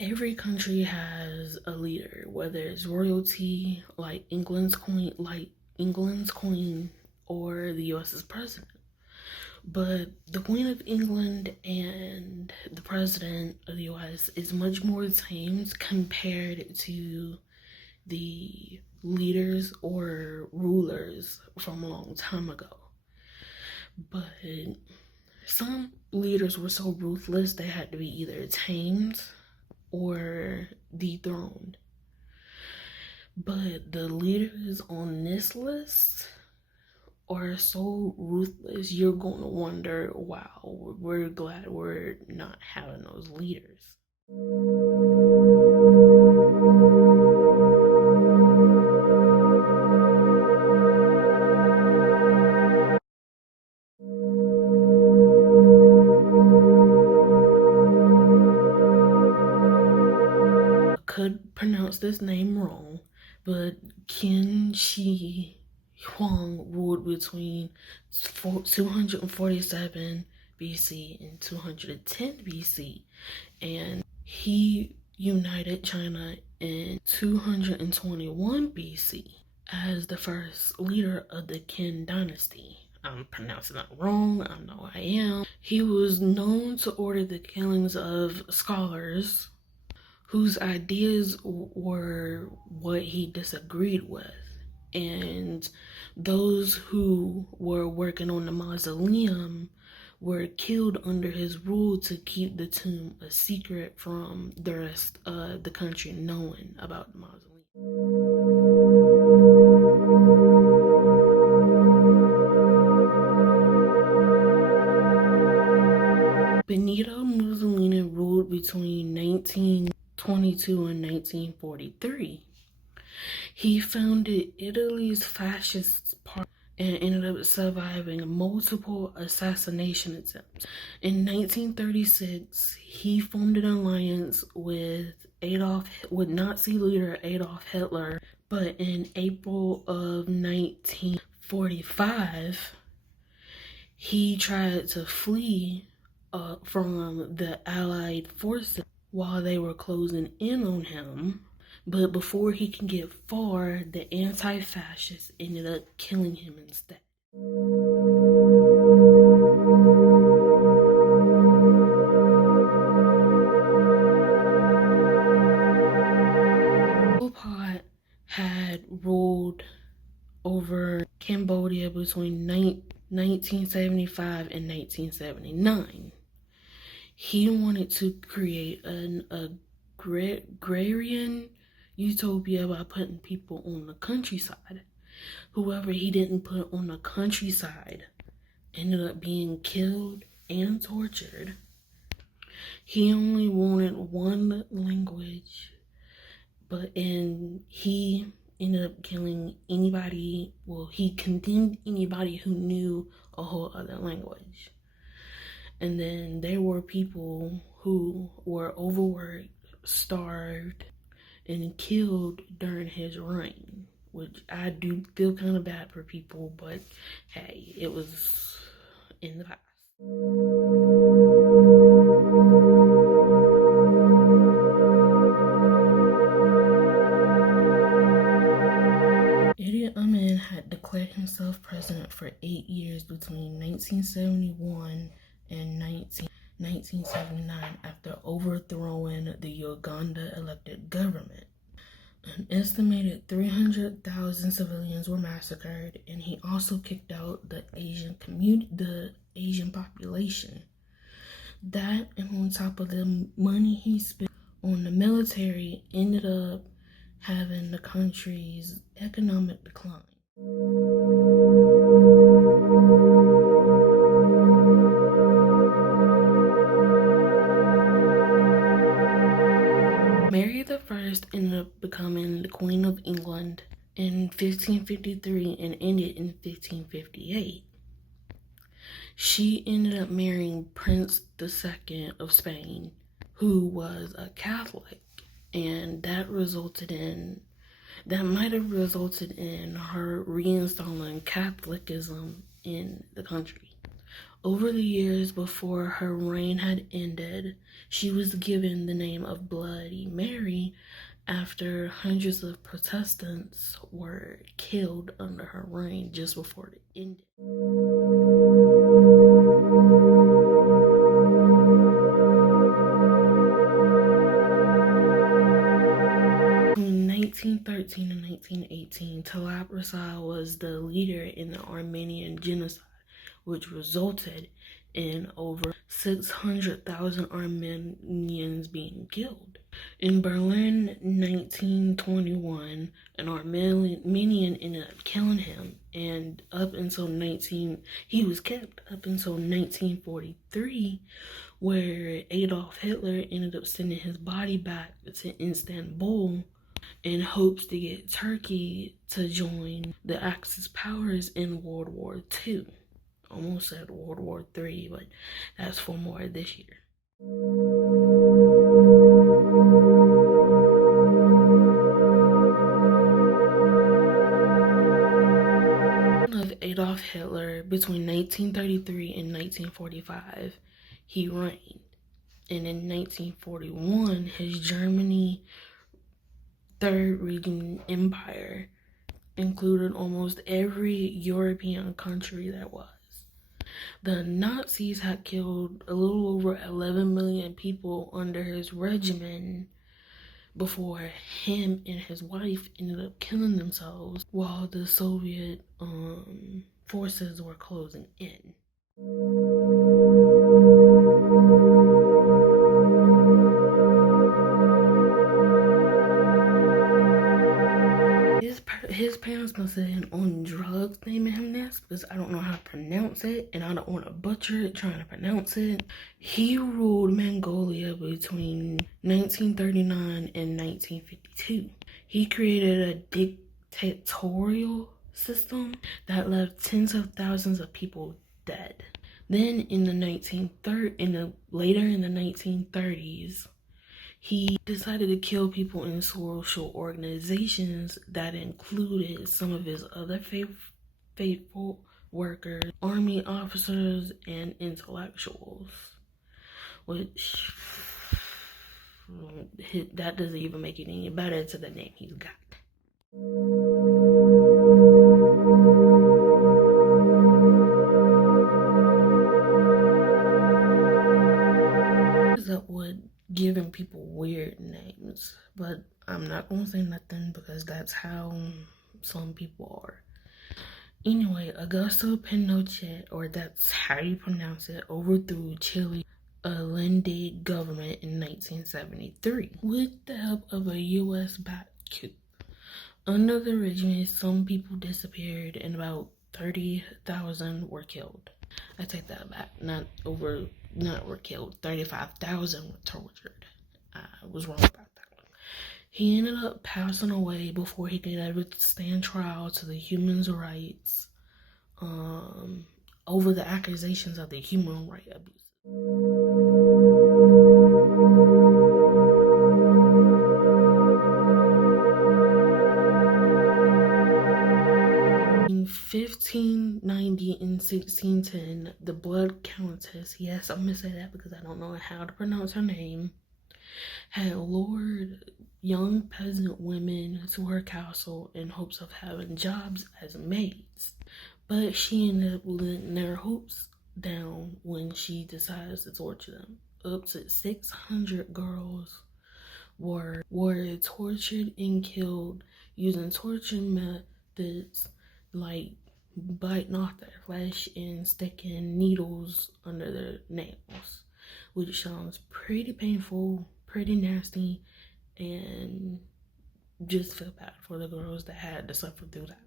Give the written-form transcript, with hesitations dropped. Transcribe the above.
Every country has a leader, whether it's royalty, like England's queen, or the U.S.'s president. But the Queen of England and the President of the US is much more tamed compared to the leaders or rulers from a long time ago. But some leaders were so ruthless they had to be either tamed or dethroned. But the leaders on this list are so ruthless, you're going to wonder, wow, we're glad we're not having those leaders. I could pronounce this name wrong, but Qin Shi Huang ruled between 247 BC and 210 BC, and he united China in 221 BC as the first leader of the Qin dynasty. I'm pronouncing that wrong, I know I am. He was known to order the killings of scholars whose ideas were what he disagreed with. And those who were working on the mausoleum were killed under his rule to keep the tomb a secret from the rest of the country knowing about the mausoleum. Benito Mussolini ruled between 1922 and 1943. He founded Italy's fascist party and ended up surviving multiple assassination attempts. In 1936, he formed an alliance with Nazi leader Adolf Hitler, but in April of 1945, he tried to flee from the Allied forces while they were closing in on him. But before he can get far, the anti-fascists ended up killing him instead. Pol Pot had ruled over Cambodia between 1975 and 1979. He wanted to create an agrarian utopia by putting people on the countryside. Whoever he didn't put on the countryside ended up being killed and tortured. He only wanted one language, and he ended up killing anybody, he condemned anybody who knew a whole other language. And then there were people who were overworked, starved, and killed during his reign, which I do feel kind of bad for people, but hey, it was in the past. Idi Amin had declared himself president for 8 years between 1971 and 1979 after overthrowing the Uganda elected government. An estimated 300,000 civilians were massacred, and he also kicked out the Asian population. That, and on top of the money he spent on the military, ended up having the country's economic decline. Mary I ended up becoming the Queen of England in 1553 and ended in 1558. She ended up marrying Prince II of Spain, who was a Catholic, and that might have resulted in her reinstalling Catholicism in the country. Over the years before her reign had ended, she was given the name of Bloody Mary after hundreds of Protestants were killed under her reign just before it ended. Between 1913 and 1918, Talap was the leader in the Armenian genocide, which resulted in over 600,000 Armenians being killed. In Berlin, 1921, an Armenian ended up killing him, and he was kept up until 1943, where Adolf Hitler ended up sending his body back to Istanbul in hopes to get Turkey to join the Axis powers in World War II. Almost said World War III, but that's for more this year. Of Adolf Hitler, between 1933 and 1945, he reigned. And in 1941, his Germany Third Reich Empire included almost every European country there was. The Nazis had killed a little over 11 million people under his regimen before him and his wife ended up killing themselves while the Soviet forces were closing in. His parents must have been on drugs naming him this, because I don't know how to pronounce it and I don't want to butcher it trying to pronounce it. He ruled Mongolia between 1939 and 1952. He created a dictatorial system that left tens of thousands of people dead. Then later in the 1930s, he decided to kill people in social organizations that included some of his other faithful workers, army officers, and intellectuals. Which, that doesn't even make it any better to the name he's got. Up with giving people weird names, but I'm not gonna say nothing because that's how some people are. Anyway, Augusto Pinochet, or that's how you pronounce it, overthrew Chile's Allende government in 1973 with the help of a US-backed coup. Under the regime, some people disappeared and about 30,000 were killed. I take that back. Not were killed. 35,000 were tortured. I was wrong about that one. He ended up passing away before he could ever stand trial to the human rights over the accusations of the human rights abuse. In 1590 and 1610, the Blood Countess, yes, I'm gonna say that because I don't know how to pronounce her name, had lured young peasant women to her castle in hopes of having jobs as maids. But she ended up letting their hopes down when she decides to torture them. Up to 600 girls were tortured and killed using torture methods like biting off their flesh and sticking needles under their nails, which sounds pretty painful, pretty nasty, and just feel bad for the girls that had to suffer through that.